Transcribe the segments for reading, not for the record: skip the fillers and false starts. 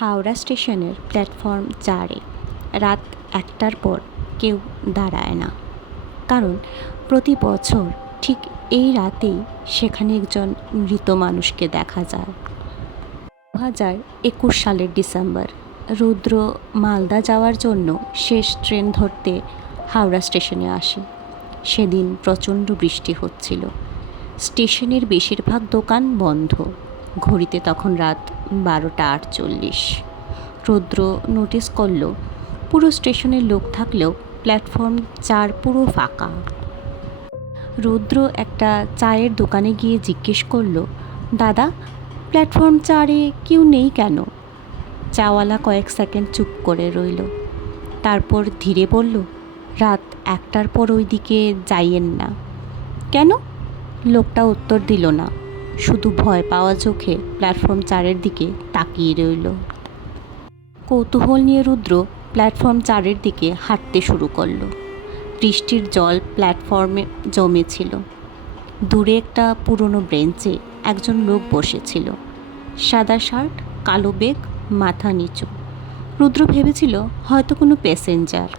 হাওড়া স্টেশনের প্ল্যাটফর্ম 4-এ রাত 1টার পর কেউ দাঁড়ায় না, কারণ প্রতি বছর ঠিক এই রাতেই সেখানে একজন মৃত মানুষকে দেখা যায়। 2021 সালের ডিসেম্বর, রুদ্র মালদা যাওয়ার জন্য শেষ ট্রেন ধরতে হাওড়া স্টেশনে আসে। সেদিন প্রচণ্ড বৃষ্টি হচ্ছিল। স্টেশনের বেশিরভাগ দোকান বন্ধ। ঘড়িতে তখন রাত 12:48। রুদ্র নোটিস করল পুরো স্টেশনের লোক থাকলেও প্ল্যাটফর্ম 4 পুরো ফাঁকা। রুদ্র একটা চায়ের দোকানে গিয়ে জিজ্ঞেস করল, দাদা, প্ল্যাটফর্ম 4-এ কেউ নেই কেন? চাওয়ালা কয়েক সেকেন্ড চুপ করে রইল, তারপর ধীরে বলল, রাত 1টার পর ওই দিকে যাইয়েন না। কেন? লোকটা উত্তর দিল না, শুধু ভয় পাওয়া চোখে প্ল্যাটফর্ম 4-এর দিকে তাকিয়ে রইল। কৌতূহল নিয়ে রুদ্র প্ল্যাটফর্ম 4-এর দিকে হাঁটতে শুরু করলো। বৃষ্টির জল প্ল্যাটফর্মে জমেছিল। দূরে একটা পুরনো বেঞ্চে একজন লোক বসেছিল। সাদা শার্ট, কালো বেগ, মাথা নিচু। রুদ্র ভেবেছিল হয়তো কোনো প্যাসেঞ্জার।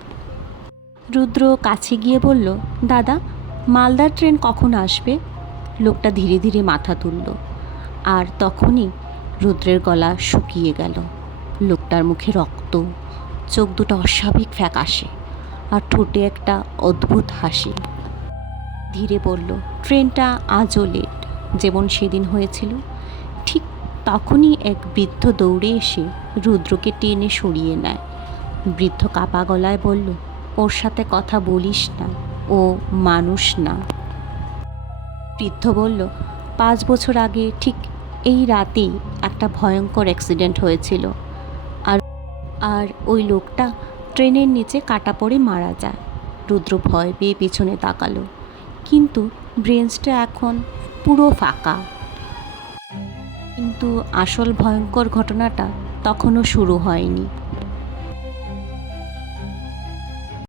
রুদ্র কাছে গিয়ে বলল, দাদা, মালদার ট্রেন কখন আসবে? লোকটা ধীরে ধীরে মাথা তুলল, আর তখনই রুদ্রের গলা শুকিয়ে গেল। লোকটার মুখে রক্ত, চোখ দুটো অস্বাভাবিক ফ্যাকাশে, আর ঠোঁটে একটা অদ্ভুত হাসি। ধীরে বলল, ট্রেনটা আজও লেট, যেমন সেদিন হয়েছিল। ঠিক তখনই এক বৃদ্ধ দৌড়ে এসে রুদ্রকে টেনে সরিয়ে নেয়। বৃদ্ধ কাপা গলায় বলল, ওর সাথে কথা বলিস না, ও মানুষ না। বৃদ্ধ বলল, 5 বছর আগে ঠিক এই রাতেই একটা ভয়ঙ্কর অ্যাক্সিডেন্ট হয়েছিল, আর ওই লোকটা ট্রেনের নিচে কাটা পড়ে মারা যায়। রুদ্র ভয় পেয়ে পিছনে তাকালো, কিন্তু ব্রেঞ্চটা এখন পুরো ফাঁকা। কিন্তু আসল ভয়ঙ্কর ঘটনাটা তখনও শুরু হয়নি।